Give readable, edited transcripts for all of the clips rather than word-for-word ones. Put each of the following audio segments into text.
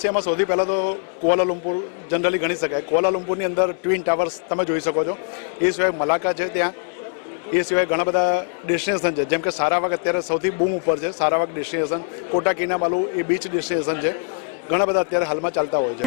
મલેશિયામાં સૌથી પહેલાં તો કુઆલાલુમ્પુર જનરલી ગણી શકાય. કુઆલાલુમ્પુરની અંદર ટ્વિન ટાવર્સ તમે જોઈ શકો છો. એ સિવાય મલાકા છે ત્યાં. એ સિવાય ઘણા બધા ડેસ્ટિનેશન છે, જેમ કે સારાવાક અત્યારે સૌથી બૂમ ઉપર છે. સારાવાક ડેસ્ટિનેશન, કોટા કિનાબાલુ એ બીચ ડેસ્ટિનેશન છે. ઘણા બધા અત્યારે હાલમાં ચાલતા હોય છે.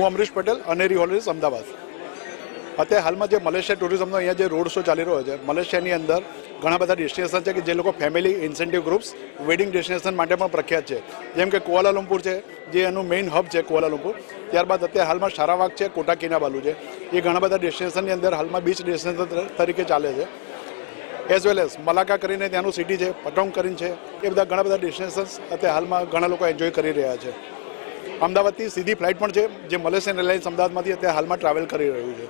હું અમરીશ પટેલ, અનેરી હોલિડેઝ, અમદાવાદ. અત્યારે હાલમાં જે મલેશિયા ટુરિઝમનો અહીંયા જે રોડ શો ચાલી રહ્યો છે, મલેશિયાની અંદર ઘણા બધા ડેસ્ટિનેશન છે કે જે લોકો family incentive groups wedding destination માટે પણ પ્રખ્યાત છે. જેમ કે કુઆલાલુમ્પુર છે, જે એનું મેઇન હબ છે કુઆલાલુમ્પુર. ત્યારબાદ અત્યારે હાલમાં સારાવાક છે, કોટા કિનાબાલુ છે. એ ઘણા બધા ડેસ્ટિનેશનની અંદર હાલમાં બીચ ડેસ્ટિનેશન તરીકે ચાલે છે. એઝ વેલ એઝ મલાકા કરીને ત્યાંનું સિટી છે, પટોંગ કરીને છે. એ બધા ઘણા બધા ડેસ્ટિનેશન્સ અત્યારે હાલમાં ઘણા લોકો એન્જોય કરી રહ્યા છે. અમદાવાદથી સીધી ફ્લાઇટ પણ છે, જે મલેશિયન એરલાઇન્સ અમદાવાદમાંથી અત્યારે હાલમાં ટ્રાવેલ કરી રહ્યું છે.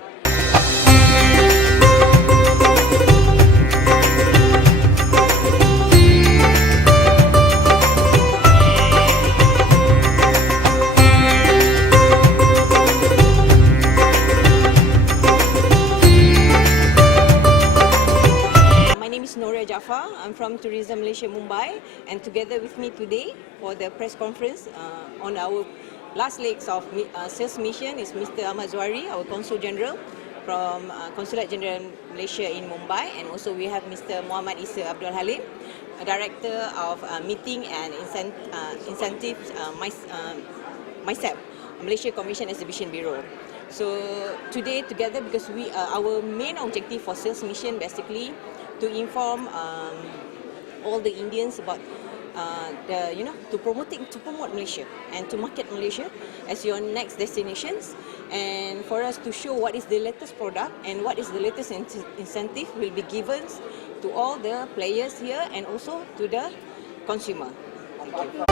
Noria Jaafar. I'm from Tourism Malaysia Mumbai, and together with me today for the press conference on our last legs of sales mission is Mr. Ahmad Zwari, our Consul General from Consulate General Malaysia in Mumbai, and also we have Mr. Muhammad Isa Abdul Halim, Director of Meeting and Incentives MICEP, Malaysia Commission Exhibition Bureau. So today together, because our main objective for sales mission basically to inform all the Indians about to promote Malaysia and to market Malaysia as your next destinations, and for us to show what is the latest product and what is the latest incentive will be given to all the players here and also to the consumer. Thank you.